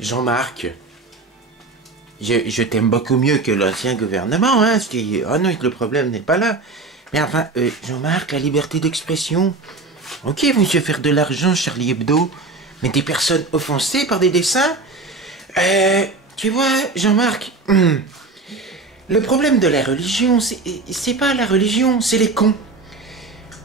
Jean-Marc, je t'aime beaucoup mieux que l'ancien gouvernement, hein. Oh non, le problème n'est pas là. Mais enfin, Jean-Marc, la liberté d'expression. Ok, vous monsieur faire de l'argent, Charlie Hebdo, mais des personnes offensées par des dessins. Tu vois, Jean-Marc, le problème de la religion, c'est pas la religion, c'est les cons.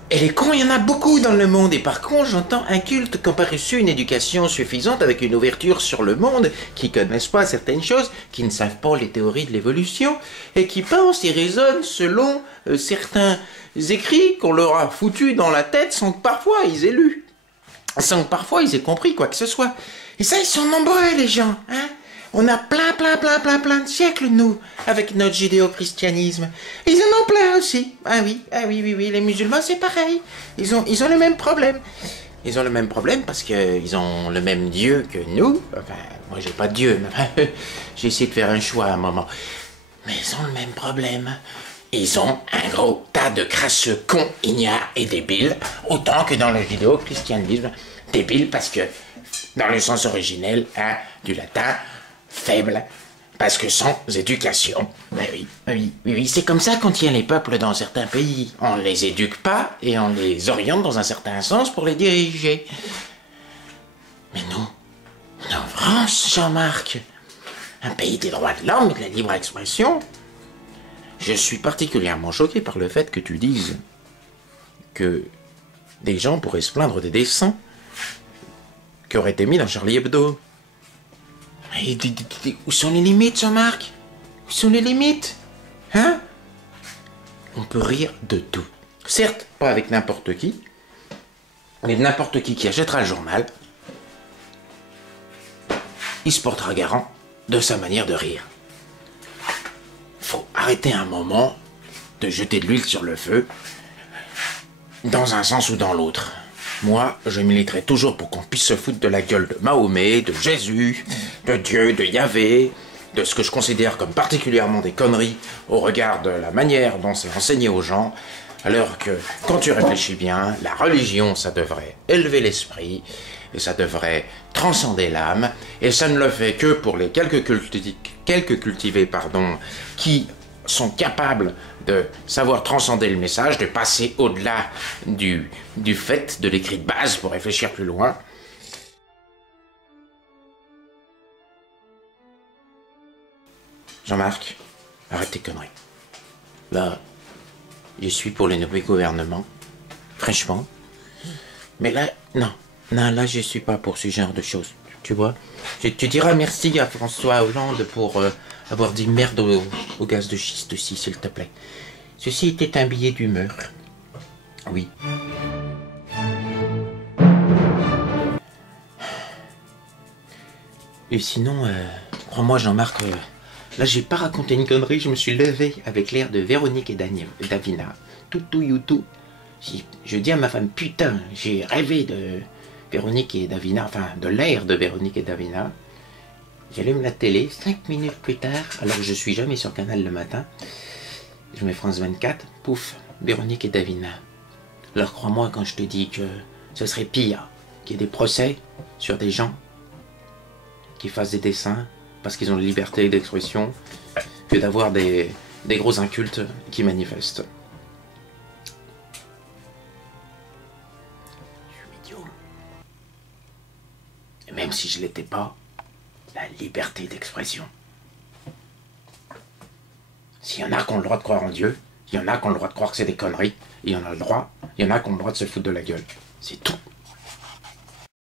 Et les cons, il y en a beaucoup dans le monde. Et par contre, j'entends un culte qui n'a pas reçu une éducation suffisante avec une ouverture sur le monde, qui connaissent pas certaines choses, qui ne savent pas les théories de l'évolution, et qui pensent et raisonnent selon certains écrits qu'on leur a foutus dans la tête sans que parfois ils aient lu. Sans que parfois ils aient compris quoi que ce soit. Et ça, ils sont nombreux, les gens, hein. On a plein de siècles, nous, avec notre judéo-christianisme. Ils en ont plein aussi. Ah oui, les musulmans, c'est pareil. Ils ont le même problème. Ils ont le même problème parce qu'ils ont le même Dieu que nous. Enfin, moi, j'ai pas de Dieu, mais j'ai essayé de faire un choix à un moment. Mais ils ont le même problème. Ils ont un gros tas de crasseux cons, ignares et débiles, autant que dans le judéo-christianisme. Débiles parce que, dans le sens originel, hein, du latin, faible, parce que sans éducation. Oui, c'est comme ça qu'on tient les peuples dans certains pays. On ne les éduque pas et on les oriente dans un certain sens pour les diriger. Mais nous, on est en France, Jean-Marc, un pays des droits de l'homme et de la libre expression. Je suis particulièrement choqué par le fait que tu dises que des gens pourraient se plaindre des dessins qui auraient été mis dans Charlie Hebdo. Mais où sont les limites, Jean-Marc? Où sont les limites? Hein? On peut rire de tout. Certes, pas avec n'importe qui, mais n'importe qui achètera le journal, il se portera garant de sa manière de rire. Faut arrêter un moment de jeter de l'huile sur le feu, dans un sens ou dans l'autre. Moi, je militerai toujours pour qu'on puisse se foutre de la gueule de Mahomet, de Jésus, de Dieu, de Yahvé, de ce que je considère comme particulièrement des conneries au regard de la manière dont c'est enseigné aux gens, alors que, quand tu réfléchis bien, la religion, ça devrait élever l'esprit, et ça devrait transcender l'âme, et ça ne le fait que pour les quelques cultivés, qui sont capables de savoir transcender le message, de passer au-delà du fait de l'écrit de base pour réfléchir plus loin. Jean-Marc, arrête tes conneries. Là, je suis pour le nouveau gouvernement, franchement. Mais là, non, là, je suis pas pour ce genre de choses, tu vois. Tu diras merci à François Hollande pour avoir dit merde au gaz de schiste aussi, s'il te plaît. Ceci était un billet d'humeur. Oui. Et sinon, crois-moi Jean-Marc, là j'ai pas raconté une connerie, je me suis levé avec l'air de Véronique et Davina. Tout youtou. Je dis à ma femme, putain, j'ai rêvé de Véronique et Davina, enfin de l'air de Véronique et Davina. J'allume la télé, 5 minutes plus tard, alors que je suis jamais sur Canal le matin, je mets France 24, pouf, Véronique et Davina. Alors crois-moi quand je te dis que ce serait pire qu'il y ait des procès sur des gens qui fassent des dessins parce qu'ils ont la liberté d'expression que d'avoir des gros incultes qui manifestent. Je suis idiot. Et même si je l'étais pas, la liberté d'expression. S'il y en a qui ont le droit de croire en Dieu, il y en a qui ont le droit de croire que c'est des conneries, il y en a le droit, il y en a qui ont le droit de se foutre de la gueule. C'est tout.